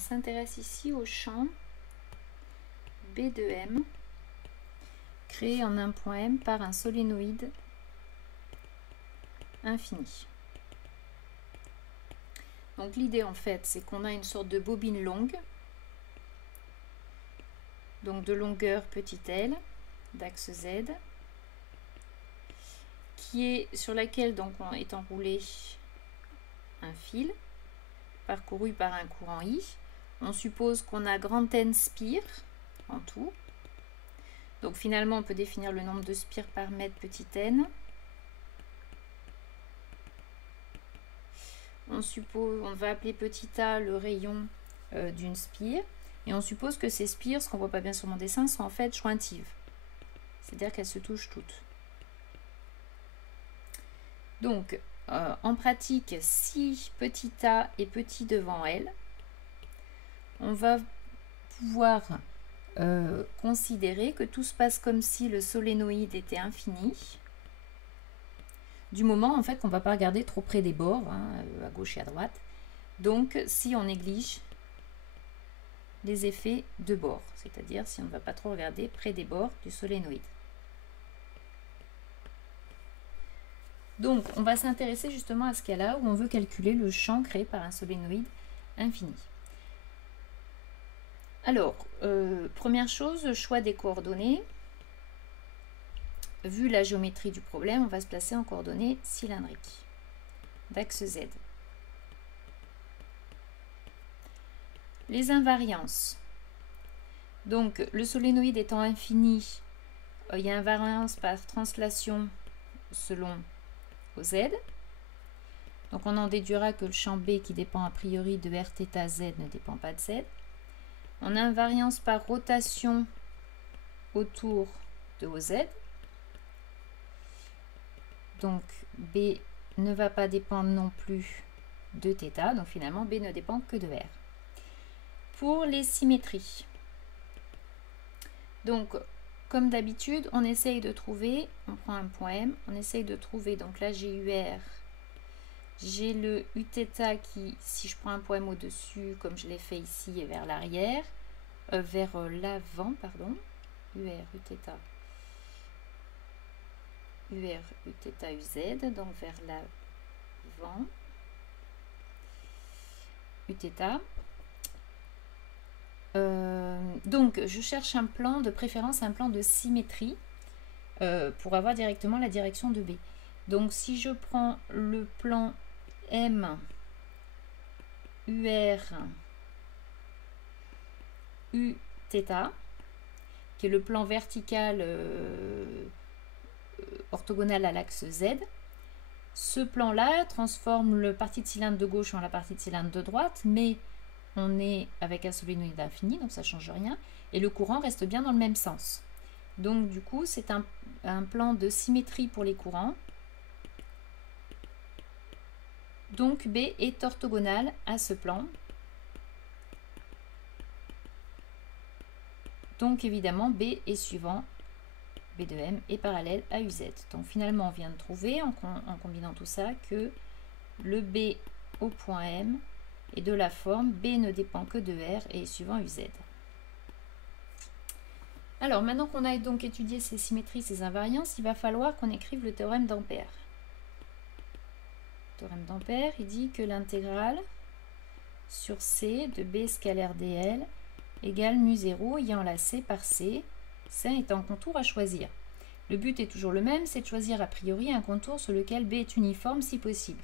s'intéresse ici au champ B de M créé en un point M par un solénoïde infini. Donc l'idée en fait, c'est qu'on a une sorte de bobine longue, donc de longueur petit l, d'axe Z, sur laquelle donc est enroulé un fil parcouru par un courant I. On suppose qu'on a grand N spires en tout. Donc finalement, on peut définir le nombre de spires par mètre petit n. On va appeler petit a le rayon d'une spire. Et on suppose que ces spires, ce qu'on ne voit pas bien sur mon dessin, sont en fait jointives. C'est-à-dire qu'elles se touchent toutes. Donc, en pratique, si petit a est petit devant L, on va pouvoir considérer que tout se passe comme si le solénoïde était infini, du moment en fait qu'on ne va pas regarder trop près des bords, hein, à gauche et à droite. Donc, si on néglige les effets de bord, c'est-à-dire si on ne va pas trop regarder près des bords du solénoïde. Donc, on va s'intéresser justement à ce cas-là où on veut calculer le champ créé par un solénoïde infini. Alors, première chose, choix des coordonnées. Vu la géométrie du problème, on va se placer en coordonnées cylindriques d'axe Z. Les invariances. Donc, le solénoïde étant infini, il y a invariance par translation selon OZ. Donc, on en déduira que le champ B qui dépend a priori de Rθ Z ne dépend pas de Z. On a invariance par rotation autour de OZ. Donc, B ne va pas dépendre non plus de θ. Donc, finalement, B ne dépend que de R. Pour les symétries. Donc, comme d'habitude, on essaye de trouver, on prend un point M, on essaye de trouver, donc là j'ai UR, j'ai le Uθ qui, si je prends un point M au-dessus, comme je l'ai fait ici, est vers l'arrière, vers l'avant, pardon, UR, Uθ, UZ, donc vers l'avant, Uθ. Donc je cherche un plan, de préférence un plan de symétrie pour avoir directement la direction de B. Donc si je prends le plan M UR Uθ, qui est le plan vertical orthogonal à l'axe Z, ce plan là transforme le partie de cylindre de gauche en la partie de cylindre de droite, mais on est avec un solénoïde infini, donc ça ne change rien, et le courant reste bien dans le même sens. Donc du coup, c'est un plan de symétrie pour les courants. Donc B est orthogonal à ce plan. Donc évidemment, B est suivant, B de M est parallèle à UZ. Donc finalement, on vient de trouver, en combinant tout ça, que le B au point M et de la forme B ne dépend que de R et est suivant UZ. Alors maintenant qu'on a donc étudié ces symétries, ces invariances, il va falloir qu'on écrive le théorème d'Ampère. Le théorème d'Ampère, il dit que l'intégrale sur C de B scalaire dl égale mu0 ayant la C par C, C est un contour à choisir. Le but est toujours le même, c'est de choisir a priori un contour sur lequel B est uniforme si possible.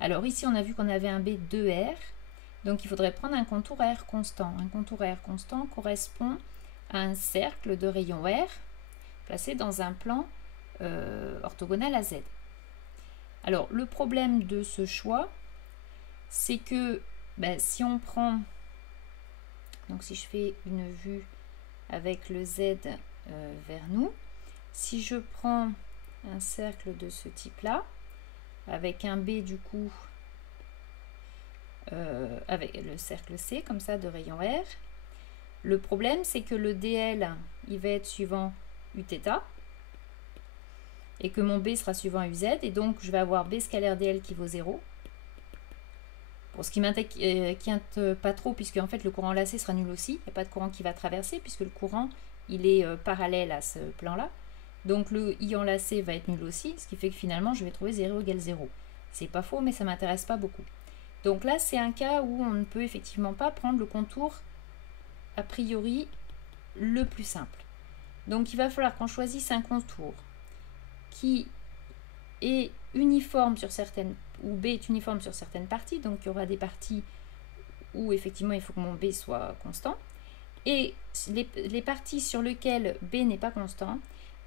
Alors ici, on a vu qu'on avait un B de R, donc il faudrait prendre un contour à R constant. Un contour à R constant correspond à un cercle de rayon R placé dans un plan orthogonal à Z. Alors, le problème de ce choix, c'est que si on prend, donc si je fais une vue avec le Z vers nous, si je prends un cercle de ce type-là, avec un B du coup, avec le cercle C, comme ça, de rayon R. Le problème, c'est que le DL, il va être suivant Uθ, et que mon B sera suivant UZ, et donc je vais avoir B scalaire DL qui vaut 0. Pour ce qui m'inquiète pas trop, puisque en fait le courant lacé sera nul aussi. Il n'y a pas de courant qui va traverser, puisque le courant il est parallèle à ce plan-là. Donc le I enlacé va être nul aussi, ce qui fait que finalement je vais trouver 0 égale 0. C'est pas faux, mais ça ne m'intéresse pas beaucoup. Donc là, c'est un cas où on ne peut effectivement pas prendre le contour a priori le plus simple. Donc il va falloir qu'on choisisse un contour qui est uniforme sur certaines, où B est uniforme sur certaines parties, donc il y aura des parties où effectivement il faut que mon B soit constant, et les parties sur lesquelles B n'est pas constant,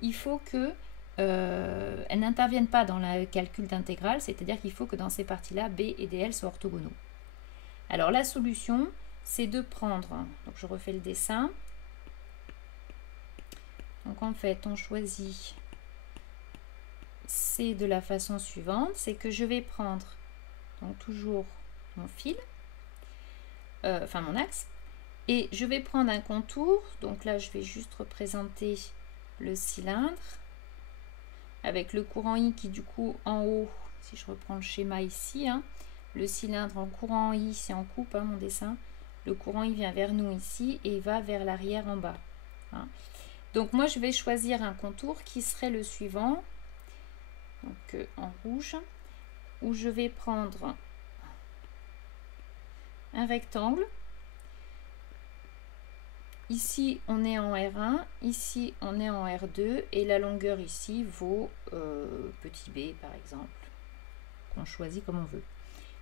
il faut que elles n'interviennent pas dans le calcul d'intégrale, c'est-à-dire qu'il faut que dans ces parties-là, B et DL soient orthogonaux. Alors la solution, c'est de prendre, donc je refais le dessin, donc en fait on choisit C de la façon suivante, c'est que je vais prendre donc toujours mon fil, enfin mon axe, et je vais prendre un contour, donc là je vais juste représenter le cylindre, avec le courant I qui du coup en haut, si je reprends le schéma ici, hein, le cylindre en courant I, c'est en coupe hein, mon dessin, le courant I vient vers nous ici et va vers l'arrière en bas. Hein. Donc moi je vais choisir un contour qui serait le suivant, donc en rouge, où je vais prendre un rectangle. Ici, on est en R1, ici, on est en R2, et la longueur ici vaut petit b, par exemple, qu'on choisit comme on veut.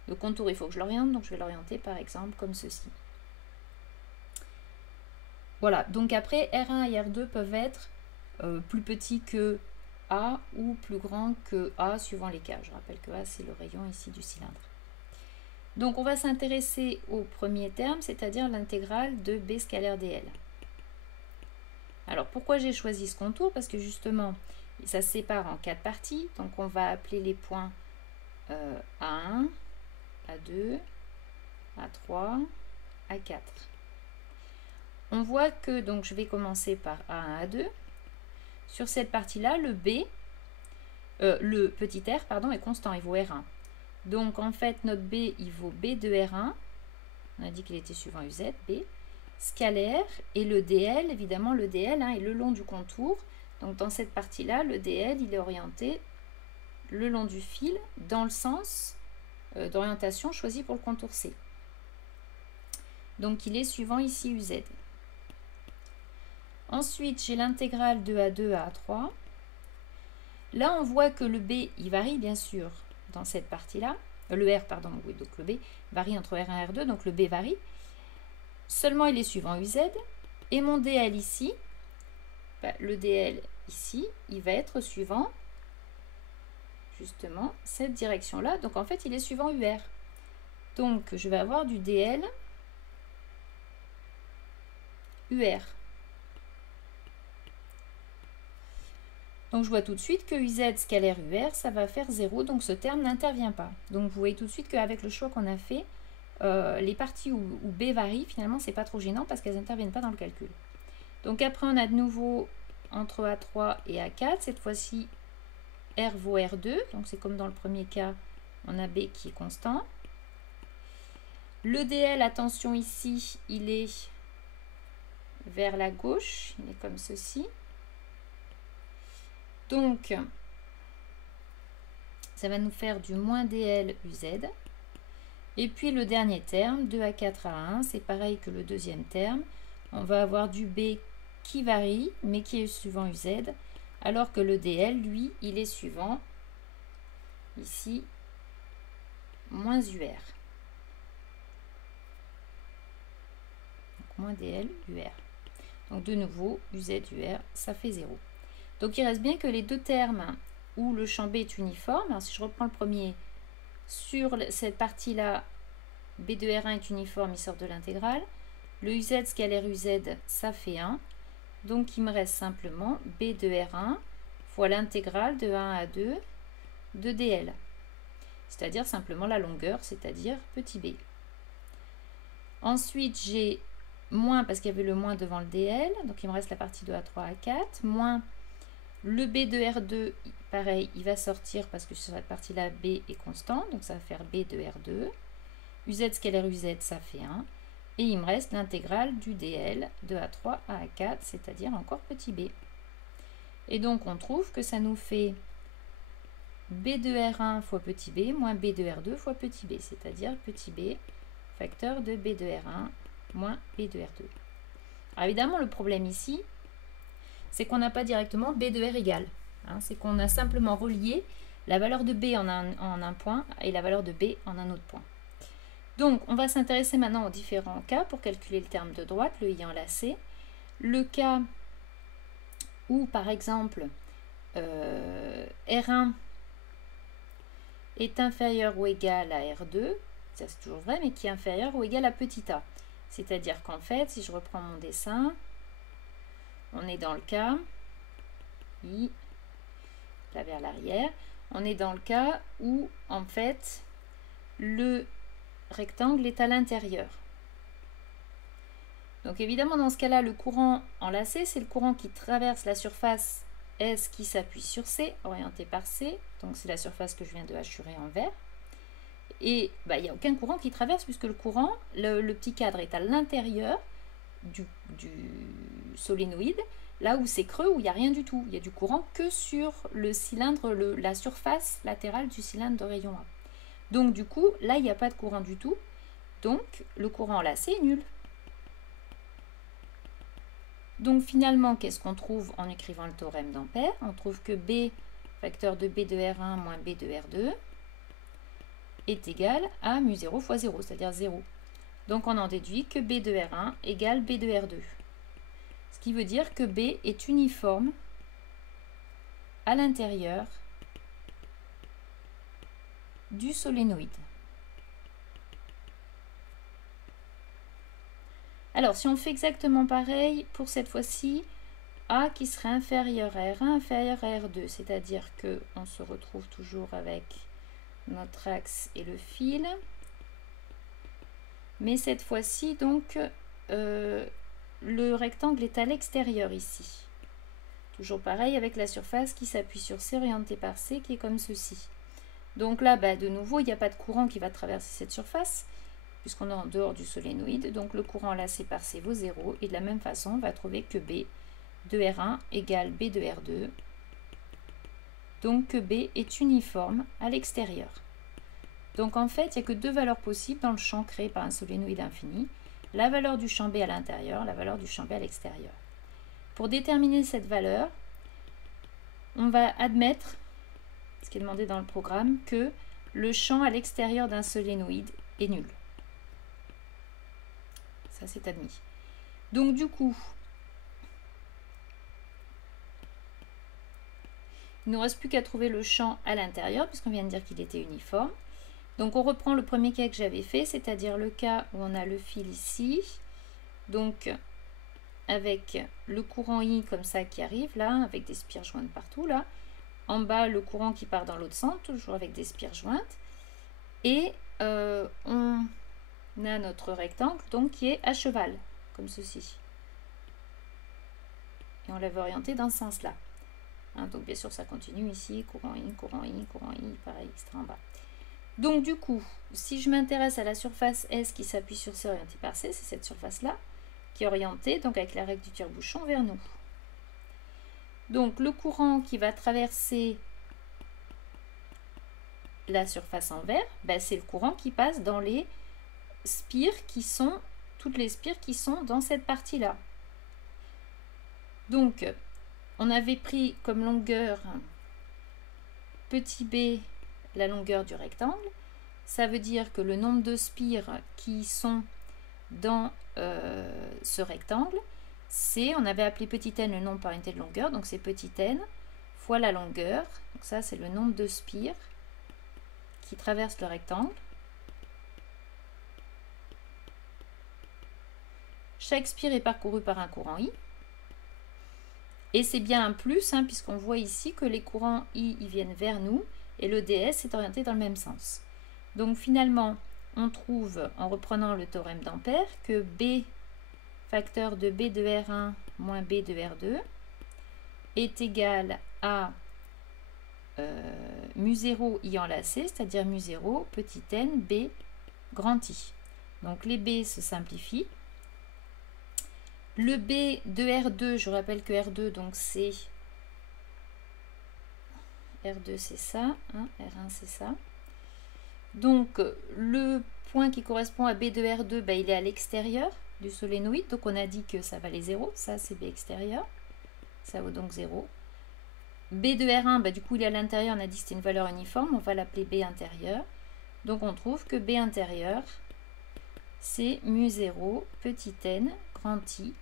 Le contour, il faut que je l'oriente, donc je vais l'orienter, par exemple, comme ceci. Voilà, donc après, R1 et R2 peuvent être plus petits que A ou plus grands que A, suivant les cas. Je rappelle que A, c'est le rayon ici du cylindre. Donc on va s'intéresser au premier terme, c'est-à-dire l'intégrale de B scalaire dl. Alors pourquoi j'ai choisi ce contour? Parce que justement, ça se sépare en 4 parties. Donc on va appeler les points A1, A2, A3, A4. On voit que, donc je vais commencer par A1, A2. Sur cette partie-là, le petit r pardon, est constant, il vaut R1. Donc en fait notre B il vaut B de R1, on a dit qu'il était suivant UZ, B, scalaire, et le DL, évidemment le DL hein, est le long du contour, donc dans cette partie là le DL il est orienté le long du fil dans le sens d'orientation choisi pour le contour C. Donc il est suivant ici UZ. Ensuite j'ai l'intégrale de A2 à A3. Là on voit que le B il varie bien sûr dans cette partie-là, le R, pardon, oui, donc le B varie entre R1 et R2, donc le B varie. Seulement, il est suivant UZ. Et mon DL ici, le DL ici, il va être suivant, justement, cette direction-là. Donc, en fait, il est suivant UR. Donc, je vais avoir du DL UR. Donc je vois tout de suite que UZ scalaire UR, ça va faire 0, donc ce terme n'intervient pas. Donc vous voyez tout de suite qu'avec le choix qu'on a fait, les parties où B varie, finalement, c'est pas trop gênant parce qu'elles n'interviennent pas dans le calcul. Donc après, on a de nouveau entre A3 et A4, cette fois-ci R vaut R2, donc c'est comme dans le premier cas, on a B qui est constant. Le DL, attention ici, il est vers la gauche, il est comme ceci. Donc, ça va nous faire du moins DL UZ. Et puis le dernier terme, de A4 à 1, c'est pareil que le deuxième terme. On va avoir du B qui varie, mais qui est suivant UZ, alors que le DL, lui, il est suivant, ici, moins UR. Donc, moins DL UR. Donc de nouveau, UZ UR, ça fait 0. Donc il reste bien que les deux termes où le champ B est uniforme. Alors, si je reprends le premier, sur cette partie-là, B de R1 est uniforme, il sort de l'intégrale. Le UZ scalaire UZ, ça fait 1. Donc il me reste simplement B de R1 fois l'intégrale de 1 à 2 de DL. C'est-à-dire simplement la longueur, c'est-à-dire petit b. Ensuite, j'ai moins, parce qu'il y avait le moins devant le DL, donc il me reste la partie de A3 à 4, moins le B de R2, pareil, il va sortir parce que sur cette partie-là, B est constant, donc ça va faire B de R2. UZ scalaire UZ, ça fait 1. Et il me reste l'intégrale du DL de A3 à A4, c'est-à-dire encore petit b. Et donc, on trouve que ça nous fait B de R1 fois petit b moins B de R2 fois petit b, c'est-à-dire petit b facteur de B de R1 moins B de R2. Alors évidemment, le problème ici, c'est qu'on n'a pas directement B de R égale. Hein, c'est qu'on a simplement relié la valeur de B en un point et la valeur de B en un autre point. Donc, on va s'intéresser maintenant aux différents cas pour calculer le terme de droite, le I enlacé. Le cas où, par exemple, R1 est inférieur ou égal à R2, ça c'est toujours vrai, mais qui est inférieur ou égal à petit a. C'est-à-dire qu'en fait, si je reprends mon dessin, on est dans le cas, I, là vers l'arrière, on est dans le cas où, en fait, le rectangle est à l'intérieur. Donc évidemment, dans ce cas-là, le courant enlacé, c'est le courant qui traverse la surface S qui s'appuie sur C, orienté par C. Donc c'est la surface que je viens de hachurer en vert. Et il n'y a aucun courant qui traverse puisque le courant, le petit cadre est à l'intérieur du solénoïde, là où c'est creux, où il n'y a rien du tout. Il y a du courant que sur le cylindre, la surface latérale du cylindre de rayon A. Donc du coup, là, il n'y a pas de courant du tout. Donc le courant enlacé est nul. Donc finalement, qu'est-ce qu'on trouve en écrivant le théorème d'Ampère? On trouve que B, facteur de B de R1 moins B de R2, est égal à mu0 fois 0, c'est-à-dire 0. Donc on en déduit que B de R1 égale B de R2. Ce qui veut dire que B est uniforme à l'intérieur du solénoïde. Alors, si on fait exactement pareil, pour cette fois-ci, A qui serait inférieur à R1, inférieur à R2, c'est-à-dire qu'on se retrouve toujours avec notre axe et le fil. Mais cette fois-ci, donc, le rectangle est à l'extérieur ici. Toujours pareil avec la surface qui s'appuie sur C orientée par C, qui est comme ceci. Donc là, de nouveau, il n'y a pas de courant qui va traverser cette surface, puisqu'on est en dehors du solénoïde. Donc le courant enlacé par C vaut 0. Et de la même façon, on va trouver que B de R1 égale B de R2. Donc que B est uniforme à l'extérieur. Donc en fait, il n'y a que deux valeurs possibles dans le champ créé par un solénoïde infini. La valeur du champ B à l'intérieur, la valeur du champ B à l'extérieur. Pour déterminer cette valeur, on va admettre, ce qui est demandé dans le programme, que le champ à l'extérieur d'un solénoïde est nul. Ça, c'est admis. Donc du coup, il ne nous reste plus qu'à trouver le champ à l'intérieur, puisqu'on vient de dire qu'il était uniforme. Donc on reprend le premier cas que j'avais fait, c'est-à-dire le cas où on a le fil ici, donc avec le courant I comme ça qui arrive là, avec des spires jointes partout là. En bas, le courant qui part dans l'autre sens, toujours avec des spires jointes. Et on a notre rectangle donc qui est à cheval, comme ceci. Et on l'avait orienté dans ce sens-là. Hein, donc bien sûr, ça continue ici, courant I, courant I, courant I, pareil, extra en bas. Donc du coup, si je m'intéresse à la surface S qui s'appuie sur C orientée par C, c'est cette surface-là qui est orientée, donc avec la règle du tire-bouchon, vers nous. Donc le courant qui va traverser la surface en vert, c'est le courant qui passe dans les spires qui sont, toutes les spires qui sont dans cette partie-là. Donc, on avait pris comme longueur petit b la longueur du rectangle. Ça veut dire que le nombre de spires qui sont dans ce rectangle, on avait appelé petit n le nombre par unité de longueur, donc c'est petit n fois la longueur. Donc ça, c'est le nombre de spires qui traversent le rectangle. Chaque spire est parcourue par un courant I. Et c'est bien un plus, hein, puisqu'on voit ici que les courants I ils viennent vers nous et le ds est orienté dans le même sens. Donc finalement, on trouve, en reprenant le théorème d'Ampère, que B facteur de B de R1 moins B de R2 est égal à mu0 I enlacé, c'est-à-dire mu0 petit n B grand I. Donc les B se simplifient. Le B de R2, je rappelle que R2, donc c'est R2 c'est ça, hein, R1 c'est ça. Donc le point qui correspond à B de R2, bah, il est à l'extérieur du solénoïde, donc on a dit que ça valait 0, ça c'est B extérieur, ça vaut donc 0. B de R1, bah, du coup il est à l'intérieur, on a dit que c'était une valeur uniforme, on va l'appeler B intérieur. Donc on trouve que B intérieur, c'est mu0, petit n, grand I.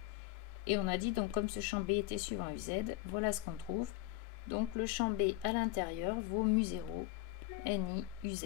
Et on a dit, donc comme ce champ B était suivant UZ, voilà ce qu'on trouve. Donc le champ B à l'intérieur vaut mu0, ni UZ.